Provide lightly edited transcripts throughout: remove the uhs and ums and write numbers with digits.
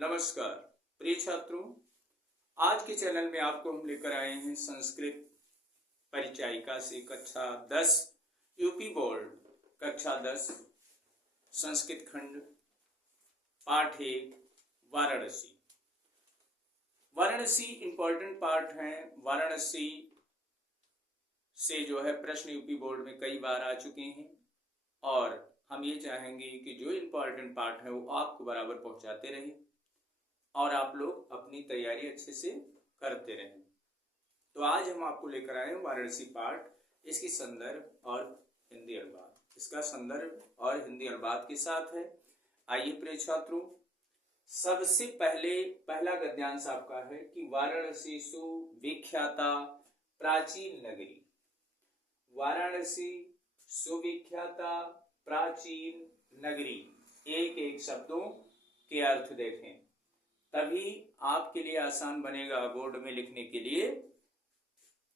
नमस्कार प्रिय छात्रों, आज के चैनल में आपको हम लेकर आए हैं संस्कृत परिचायिका से कक्षा 10 यूपी बोर्ड कक्षा 10 संस्कृत खंड पाठ 1 वाराणसी। वाराणसी इंपॉर्टेंट पार्ट है। वाराणसी से जो है प्रश्न यूपी बोर्ड में कई बार आ चुके हैं और हम ये चाहेंगे कि जो इम्पोर्टेंट पार्ट है वो आपको बराबर पहुंचाते रहें और आप लोग अपनी तैयारी अच्छे से करते रहें। तो आज हम आपको लेकर आए हैं वाराणसी पाठ, इसकी संदर्भ और हिंदी अनुवाद। इसका संदर्भ और हिंदी अनुवाद के साथ है। आइए प्रिय छात्रों, सबसे पहले पहला गद्यांश आपका है कि वाराणसी सुविख्याता प्राचीन नगरी। वाराणसी सुविख्याता प्राचीन नगरी, एक एक शब्दों के अर्थ देखें, तभी आपके लिए आसान बनेगा बोर्ड में लिखने के लिए।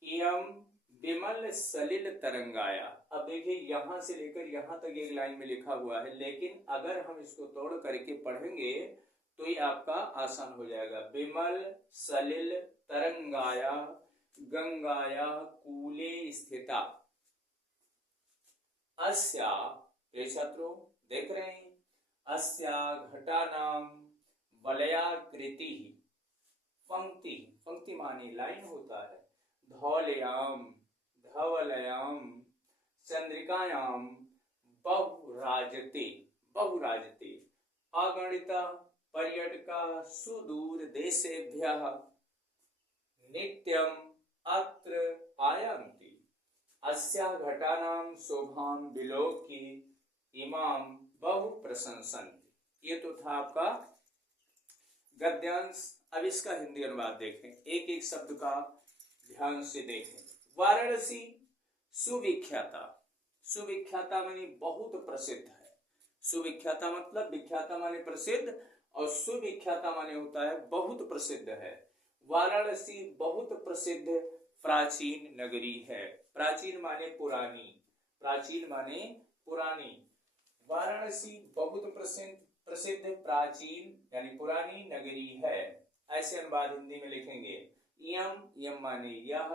इयम विमल सलिल तरंगाया। अब देखिए यहां से लेकर यहां तक एक लाइन में लिखा हुआ है, लेकिन अगर हम इसको तोड़ करके पढ़ेंगे तो ये आपका आसान हो जाएगा। विमल सलिल तरंगाया गंगाया कूले स्थिता। अस्या, ये छात्रों देख रहे हैं, अस्या घटानाम वलयाकृति पंक्ति, पंक्ति मानी लाइन होता है। धौलयाम धवलयाम चंद्रिकायाम बहुराजते, बहुराजते अगणिता पर्यटका सुदूर देशेभ्यः नित्यम अत्र आयान्ति। अस्या घटानां शोभां विलोक्य इमां बहु प्रशंसन्ति। ये तो था आपका गद्यांश। अब इसका हिंदी अनुवाद देखें, एक एक शब्द का ध्यान से देखें। वाराणसी सुविख्याता, सुविख्याता माने बहुत प्रसिद्ध है। सुविख्याता मतलब विख्याता माने प्रसिद्ध और सुविख्याता माने होता है बहुत प्रसिद्ध है। वाराणसी बहुत प्रसिद्ध प्राचीन नगरी है। प्राचीन माने पुरानी, प्राचीन माने पुरानी। वाराणसी बहुत प्रसिद्ध प्राचीन यानी पुरानी नगरी है। ऐसे अनुवाद हिंदी में लिखेंगे। यम, यम माने यह।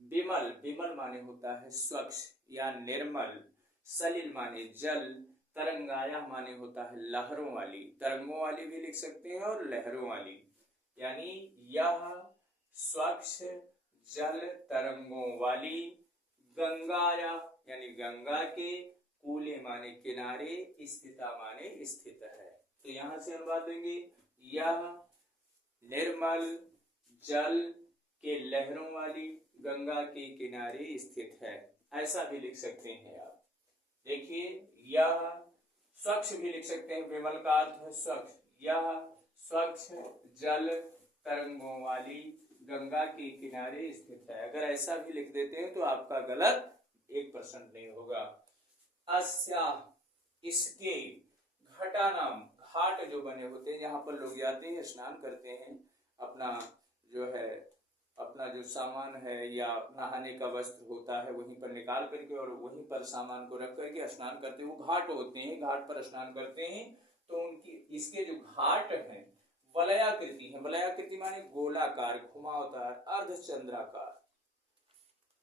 विमल, विमल माने होता है स्वच्छ या निर्मल। सलिल माने जल। तरंगाया माने होता है लहरों वाली, तरंगों वाली भी लिख सकते हैं और लहरों वाली। यानी यह स्वच्छ जल तरंगों वाली। गंगाया यानी गंगा के। कूले माने किनारे। स्थिता माने स्थित है। तो यहां से अनुवाद देंगे, यह निर्मल जल के लहरों वाली गंगा के किनारे स्थित है। ऐसा भी लिख सकते हैं आप। देखिए यह स्वच्छ भी लिख सकते हैं, विमल का अर्थ है स्वच्छ। यह स्वच्छ जल तरंगों वाली गंगा के किनारे स्थित है। अगर ऐसा भी लिख देते हैं तो आपका गलत 1% नहीं होगा। अस्या, इसके, घटानाम, घाट जो बने होते हैं जहां पर लोग जाते हैं स्नान करते हैं, अपना जो है अपना जो सामान है या नहाने का वस्त्र होता है वहीं पर निकाल करके और वहीं पर सामान को रख करके स्नान करते हैं। वो घाट होते हैं, घाट पर स्नान करते हैं। तो उनकी इसके जो घाट हैं वलयाकृति है। वलयाकृति माने गोलाकार, घुमावदार, अर्धचंद्राकार,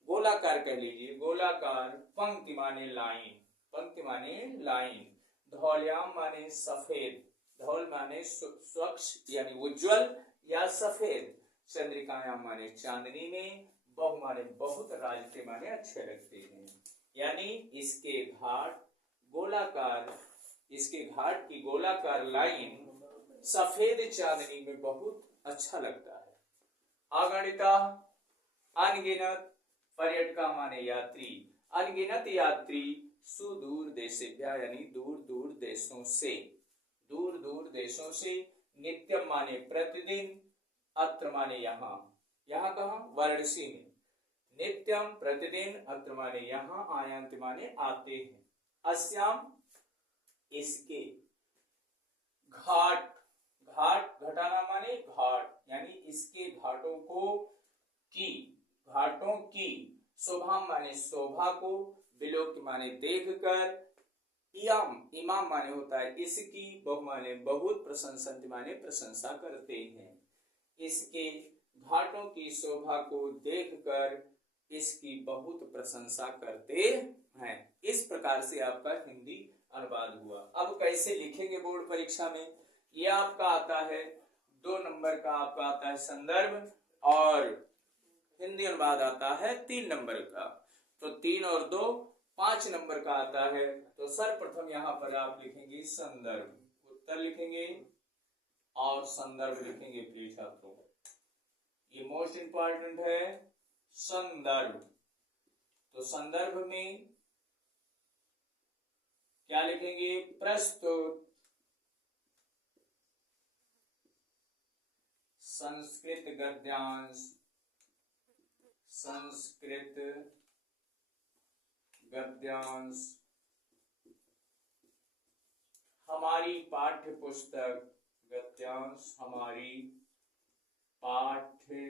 गोलाकार कह लीजिए, गोलाकार। पंक्ति माने लाइन, पंक्ति माने लाइन। धौल्याम माने सफेद, धौल माने स्वच्छ यानी उज्जवल या सफेद। चंद्रिकायाम माने चांदनी में। बहु माने बहुत, राजते माने अच्छे लगते हैं। यानी इसके घाट गोलाकार, इसके घाट की गोलाकार लाइन सफेद चांदनी में बहुत अच्छा लगता है। अगणिता अनगिनत, पर्यटका माने यात्री, अनगिनत यात्री सुदूर देशेभ्यः यानी दूर दूर देशों से, दूर दूर देशों से। नित्यम माने प्रतिदिन। अत्र माने यहाँ, यहाँ कहाँ, वाराणसी में। नित्यम प्रतिदिन, अत्र माने यहाँ, आयन्ति माने आते हैं। अस्याम, इसके, घाट, घाट घटाना माने घाट यानी इसके घाटों को, की, घाटों की। शोभा माने शोभा को। विलोक माने देखकर। इमाम, इमाम माने होता है इसकी, बहु माने बहुत, प्रशंसन्ति माने प्रशंसा करते हैं। इसके घाटों की शोभा को देखकर इसकी बहुत प्रशंसा करते हैं। इस प्रकार से आपका हिंदी अनुवाद हुआ। अब कैसे लिखेंगे बोर्ड परीक्षा में? यह आपका आता है 2 नंबर का, आपका आता है संदर्भ, और हिंदी अनुवाद आता है 3 नंबर का। तो 3 और 2 5 नंबर का आता है। तो सर्वप्रथम यहाँ पर आप लिखेंगे संदर्भ, उत्तर लिखेंगे और संदर्भ लिखेंगे प्रिय छात्रों। ये मोस्ट इंपॉर्टेंट है, संदर्भ। तो संदर्भ में क्या लिखेंगे? प्रस्तुत संस्कृत गद्यांश, संस्कृत गद्यांश हमारी पाठ्य पुस्तक, गद्यांश हमारी पाठ्य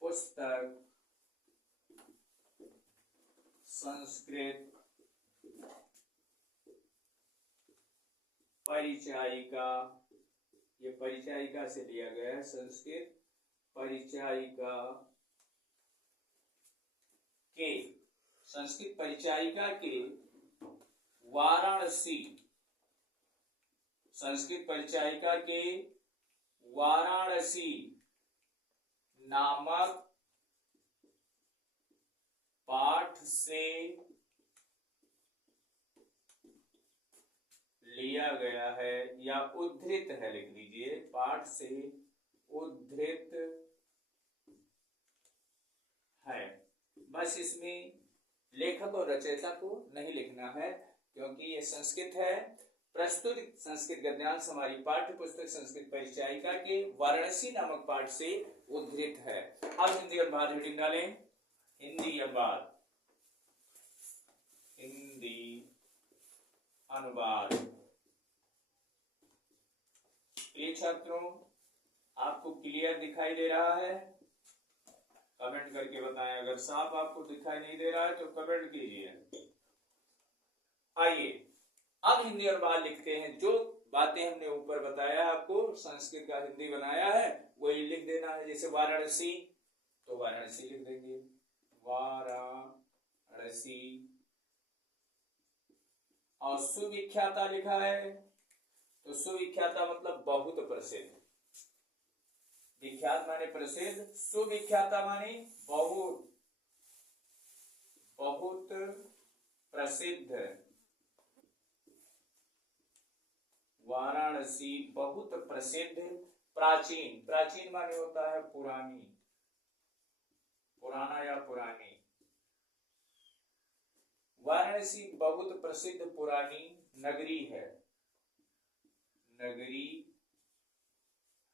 पुस्तक संस्कृत परिचायिका, ये परिचायिका से लिया गया है, संस्कृत परिचायिका के, संस्कृत परिचायिका के वाराणसी, संस्कृत परिचायिका के वाराणसी नामक पाठ से लिया गया है या उद्धृत है, लिख लीजिए, पाठ से उद्धृत है। बस इसमें लेखक और रचयिता को नहीं लिखना है, क्योंकि ये संस्कृत है। प्रस्तुत संस्कृत गद्यांश हमारी पाठ्य पुस्तक संस्कृत परिचायिका के वाराणसी नामक पाठ से उद्धृत है। अब हिंदी अनुवाद हेडिंग डालें, हिंदी अनुवाद, हिंदी अनुवाद। प्रिय छात्रों, आपको क्लियर दिखाई दे रहा है? कमेंट करके बताएं। अगर साफ आपको दिखाई नहीं दे रहा है तो कमेंट कीजिए। आइए अब हिंदी अनुवाद लिखते हैं। जो बातें हमने ऊपर बताया आपको, संस्कृत का हिंदी बनाया है, वही लिख देना है। जैसे वाराणसी, तो वाराणसी लिख देंगे, वाराणसी। और सुविख्याता लिखा है, तो सुविख्याता मतलब बहुत प्रसिद्ध। विख्यात माने प्रसिद्ध, सुविख्याता माने बहुत, बहुत प्रसिद्ध। वाराणसी बहुत प्रसिद्ध। प्राचीन, प्राचीन माने होता है पुरानी, पुराना या पुरानी। वाराणसी बहुत प्रसिद्ध पुरानी नगरी है, नगरी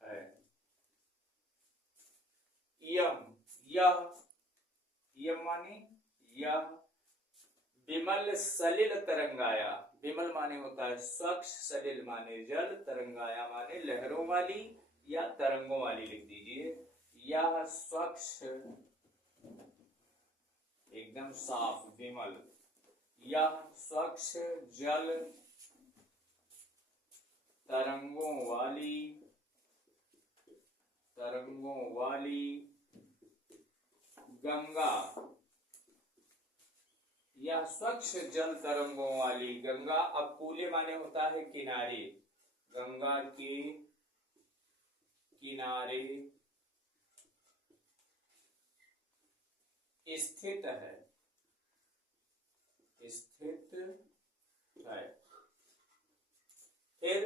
है। यम, यह माने यह, विमल सलिल तरंगाया, विमल माने होता है स्वच्छ, सलिल माने जल, तरंगाया माने लहरों वाली या तरंगों वाली, लिख दीजिए। यह स्वच्छ एकदम साफ, विमल, यह स्वच्छ जल तरंगों वाली, तरंगों वाली गंगा, यह स्वच्छ जल तरंगों वाली गंगा। अब कूले माने होता है किनारे, गंगा के किनारे स्थित है, स्थित है। फिर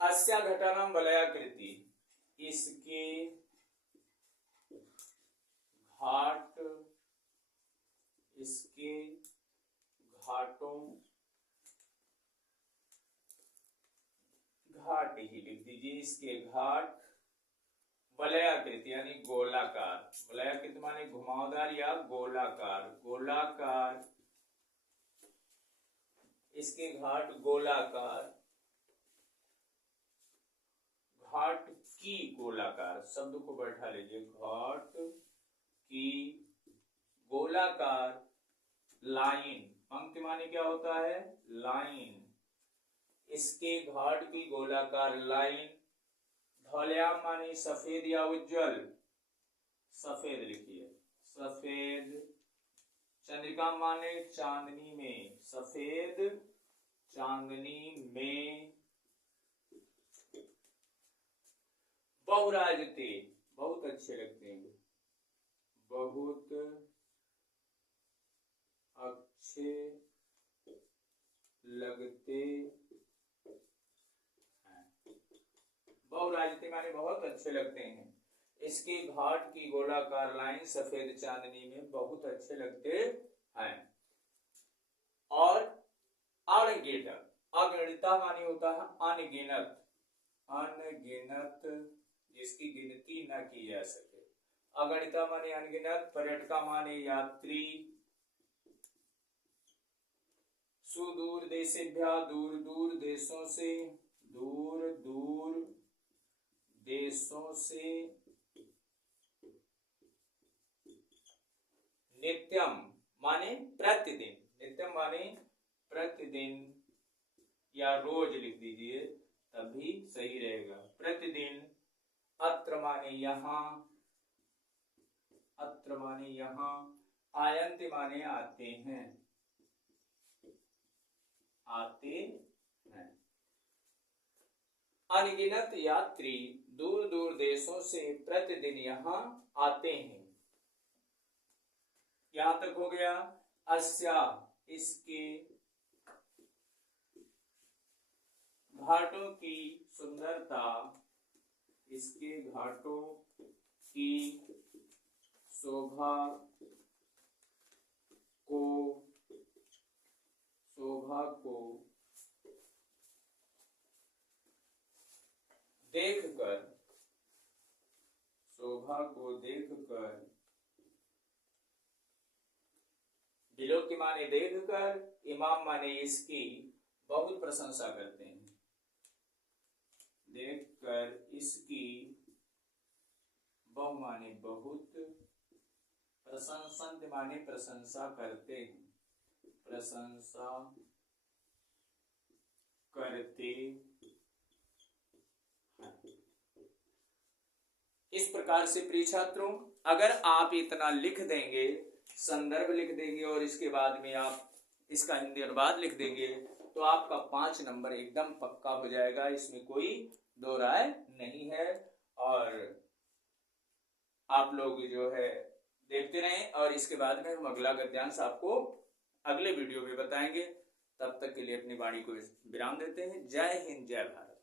अस्या घटानाम वलयाकृति, इसके घाट, इसके घाटों, घाट ही लिख दीजिए, इसके घाट वलयाकृति यानी गोलाकार, वलयाकृति माने घुमावदार या गोलाकार, गोलाकार, इसके घाट गोलाकार, घाट की गोलाकार, शब्द को बैठा लीजिए, घाट की गोलाकार लाइन, पंक्ति माने क्या होता है? लाइन। इसके घाट की गोलाकार लाइन। धौलयाम माने सफेद या उज्जवल, सफेद लिखिए, सफेद। चंद्रिका माने चांदनी में, सफेद चांदनी में। बहुराजते, बहुत अच्छे लगते हैं, बहुत अच्छे लगते हैं। बहुराजते माने बहुत अच्छे लगते हैं। इसके घाट की गोलाकार लाइन सफेद चांदनी में बहुत अच्छे लगते हैं। और अणगिनत, अगणिता माने होता है अनगिनत, अनगिनत जिसकी गिनती न की जा सके। अगणिता माने अनगिनत। पर्यटका माने यात्री। सुदूर देशेभ्यः, दूर दूर देशों से, दूर दूर देशों से। नित्यम माने प्रतिदिन, नित्यम माने प्रतिदिन या रोज लिख दीजिए तभी सही रहेगा, प्रतिदिन। अत्र माने यहाँ, अत्र माने यहाँ। आयन्ति माने आते हैं, आते हैं। अनगिनत यात्री दूर दूर देशों से प्रतिदिन यहाँ आते हैं। यहां तक हो गया। अस्या, इसके घाटों की सुंदरता, इसके घाटों की शोभा को, शोभा को देखकर, शोभा को देखकर। बिलो की माने देखकर, इमाम माने इसकी बहुत प्रशंसा करते हैं, देखकर इसकी। बहु माने बहुत, प्रशंसन्त माने प्रशंसा करते हैं, प्रशंसा करते हैं। इस प्रकार से प्रिय छात्रों, अगर आप इतना लिख देंगे, संदर्भ लिख देंगे और इसके बाद में आप इसका हिंदी अनुवाद लिख देंगे तो आपका 5 नंबर एकदम पक्का हो जाएगा, इसमें कोई दो राय नहीं है। और आप लोग जो है देखते रहें और इसके बाद में हम अगला गद्यांश आपको अगले वीडियो में बताएंगे। तब तक के लिए अपनी वाणी को विराम देते हैं। जय हिंद, जय भारत।